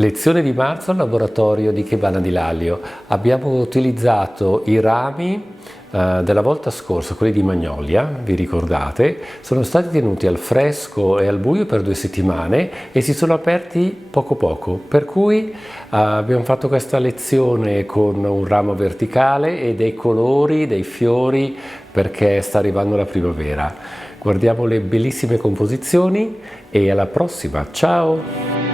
Lezione di marzo al laboratorio di Chebana di Lallio. Abbiamo utilizzato i rami della volta scorsa, quelli di Magnolia, vi ricordate? Sono stati tenuti al fresco e al buio per 2 settimane e si sono aperti poco poco, per cui abbiamo fatto questa lezione con un ramo verticale e dei colori, dei fiori, perché sta arrivando la primavera. Guardiamo le bellissime composizioni e alla prossima, ciao!